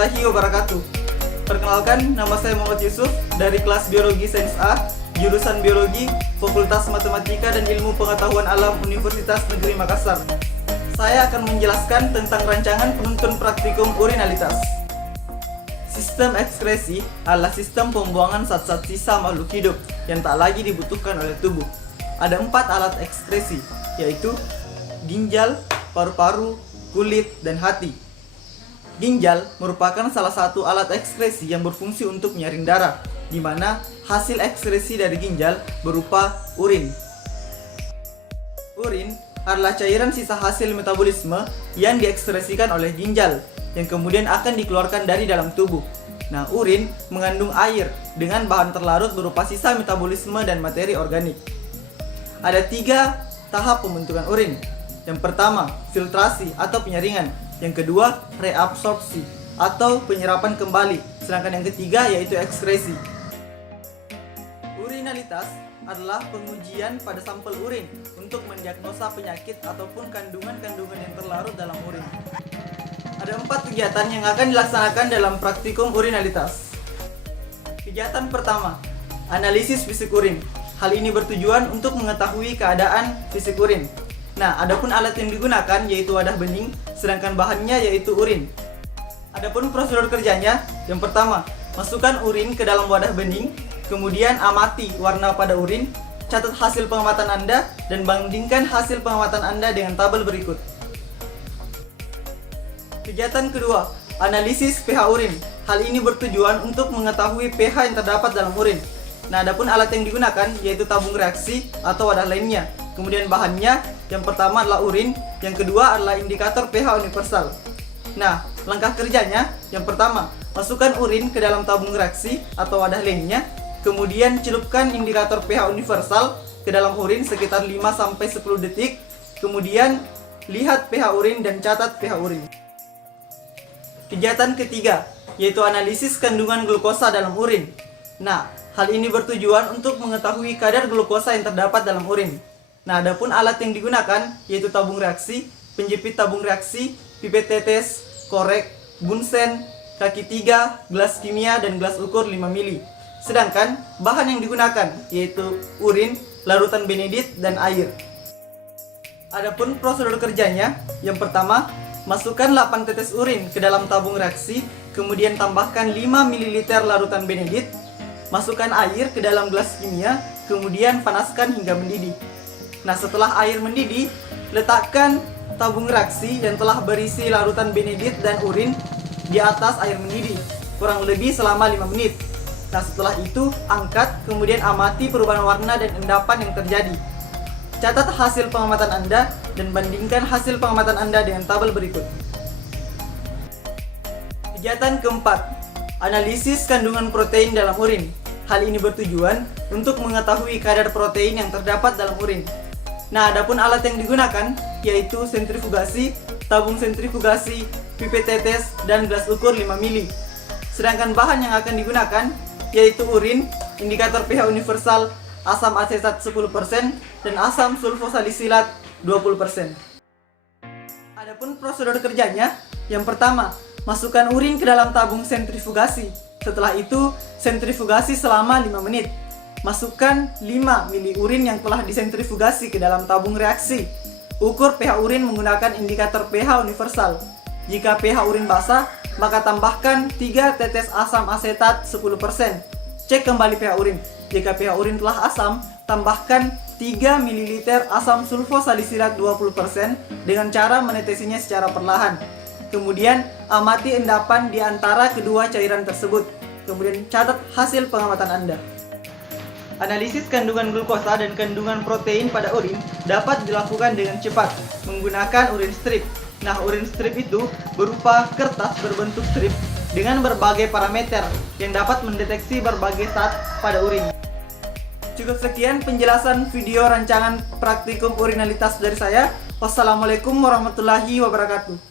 warahmatullahi wabarakatuh. Perkenalkan, nama saya Muhammad Yusuf dari kelas Biologi Sains A, jurusan Biologi, Fakultas Matematika dan Ilmu Pengetahuan Alam Universitas Negeri Makassar. Saya akan menjelaskan tentang rancangan penuntun praktikum urinalitas. Sistem ekskresi adalah sistem pembuangan zat-zat sisa makhluk hidup yang tak lagi dibutuhkan oleh tubuh. Ada 4 alat ekskresi, yaitu ginjal, paru-paru, kulit, dan hati. Ginjal merupakan salah satu alat ekskresi yang berfungsi untuk menyaring darah, di mana hasil ekskresi dari ginjal berupa urin. Urin adalah cairan sisa hasil metabolisme yang diekskresikan oleh ginjal, yang kemudian akan dikeluarkan dari dalam tubuh. Nah, urin mengandung air dengan bahan terlarut berupa sisa metabolisme dan materi organik. Ada 3 tahap pembentukan urin. Yang pertama, filtrasi atau penyaringan. Yang kedua, reabsorpsi atau penyerapan kembali. Sedangkan yang ketiga yaitu ekskresi. Urinalitas adalah pengujian pada sampel urin untuk mendiagnosa penyakit ataupun kandungan-kandungan yang terlarut dalam urin. Ada 4 kegiatan yang akan dilaksanakan dalam praktikum urinalitas. Kegiatan pertama, analisis fisik urin. Hal ini bertujuan untuk mengetahui keadaan fisik urin. Nah, adapun alat yang digunakan yaitu wadah bening, sedangkan bahannya yaitu urin. Adapun prosedur kerjanya, yang pertama, masukkan urin ke dalam wadah bening, kemudian amati warna pada urin, catat hasil pengamatan Anda, dan bandingkan hasil pengamatan Anda dengan tabel berikut. Kegiatan kedua, analisis pH urin. Hal ini bertujuan untuk mengetahui pH yang terdapat dalam urin. Nah, adapun alat yang digunakan yaitu tabung reaksi atau wadah lainnya. Kemudian bahannya, yang pertama adalah urin, yang kedua adalah indikator pH universal. Nah, langkah kerjanya, yang pertama, masukkan urin ke dalam tabung reaksi atau wadah lainnya, kemudian celupkan indikator pH universal ke dalam urin sekitar 5-10 detik, kemudian lihat pH urin dan catat pH urin. Kegiatan ketiga, yaitu analisis kandungan glukosa dalam urin. Nah, hal ini bertujuan untuk mengetahui kadar glukosa yang terdapat dalam urin. Nah, adapun alat yang digunakan yaitu tabung reaksi, penjepit tabung reaksi, pipet tetes, korek, bunsen, kaki 3, gelas kimia, dan gelas ukur 5 ml. Sedangkan bahan yang digunakan yaitu urin, larutan benedit, dan air. Adapun prosedur kerjanya, yang pertama, masukkan 8 tetes urin ke dalam tabung reaksi, kemudian tambahkan 5 ml larutan benedit, masukkan air ke dalam gelas kimia, kemudian panaskan hingga mendidih. Nah, setelah air mendidih, letakkan tabung reaksi yang telah berisi larutan benedit dan urin di atas air mendidih, kurang lebih selama 5 menit. Nah, setelah itu, angkat, kemudian amati perubahan warna dan endapan yang terjadi. Catat hasil pengamatan Anda dan bandingkan hasil pengamatan Anda dengan tabel berikut. Kegiatan keempat, analisis kandungan protein dalam urin. Hal ini bertujuan untuk mengetahui kadar protein yang terdapat dalam urin. Nah, adapun alat yang digunakan yaitu sentrifugasi, tabung sentrifugasi, pipet tetes, dan gelas ukur 5 ml. Sedangkan bahan yang akan digunakan yaitu urin, indikator pH universal, asam asetat 10%, dan asam sulfosalisilat 20%. Adapun prosedur kerjanya, yang pertama, masukkan urin ke dalam tabung sentrifugasi. Setelah itu, sentrifugasi selama 5 menit. Masukkan 5 ml urin yang telah disentrifugasi ke dalam tabung reaksi. Ukur pH urin menggunakan indikator pH universal. Jika pH urin basah, maka tambahkan 3 tetes asam asetat 10%. Cek kembali pH urin. Jika pH urin telah asam, tambahkan 3 ml asam sulfosalisilat 20% dengan cara menetesinya secara perlahan. Kemudian, amati endapan di antara kedua cairan tersebut. Kemudian, catat hasil pengamatan Anda. Analisis kandungan glukosa dan kandungan protein pada urin dapat dilakukan dengan cepat menggunakan urin strip. Nah, urin strip itu berupa kertas berbentuk strip dengan berbagai parameter yang dapat mendeteksi berbagai zat pada urin. Cukup sekian penjelasan video rancangan praktikum urinalitas dari saya. Wassalamualaikum warahmatullahi wabarakatuh.